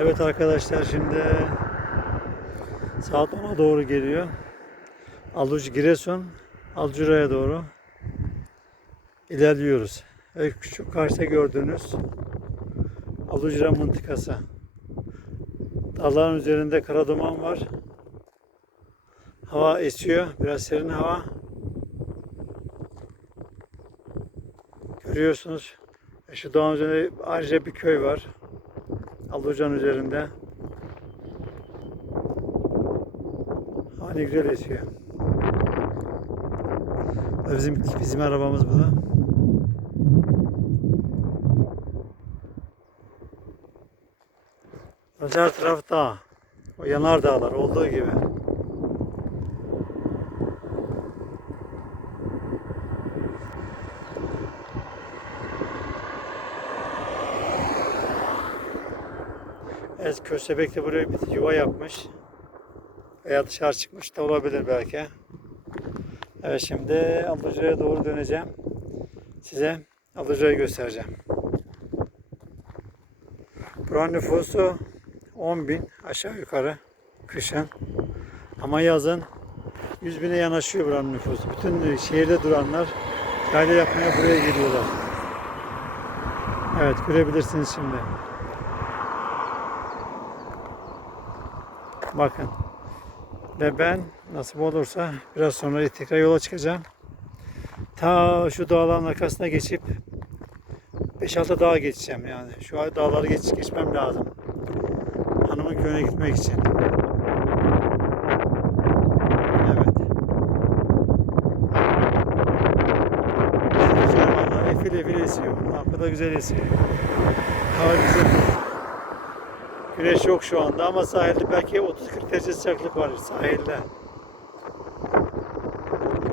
Evet arkadaşlar şimdi saat 10'a doğru geliyor. Aluc Giresun, Alcura'ya doğru ilerliyoruz. Evet, şu karşıda gördüğünüz Alucra mıntıkası. Dağların üzerinde kara duman var. Hava esiyor. Biraz serin hava. Görüyorsunuz. Şu dağın üzerinde ayrıca bir köy var. Alucan üzerinde. Hava ne güzel esiyor. Bizim bizim arabamız bu da. Her taraf dağ. O yanar dağlar olduğu gibi. Evet köstebek de buraya bir yuva yapmış. Veya dışarı çıkmış da olabilir belki. Evet şimdi Alıcı'ya doğru döneceğim. Size Alıcı'yı göstereceğim. Buranın nüfusu 10 bin aşağı yukarı kışın. Ama yazın 100 bine yanaşıyor buranın nüfusu. Bütün şehirde duranlar yayla yapmaya buraya geliyorlar. Evet görebilirsiniz şimdi. Bakın. Ve ben nasip olursa biraz sonra tekrar yola çıkacağım. Ta şu dağların arkasına geçip 5-6 dağ geçeceğim yani. Şu an dağları geç, geçmem lazım. Hanımın köyüne gitmek için. Evet. Güzel valla efil efil esiyor. Ne kadar güzel esiyor. Hava güzel. Güneş yok şu anda ama sahilde belki 30-40 derece sıcaklık var sahilde.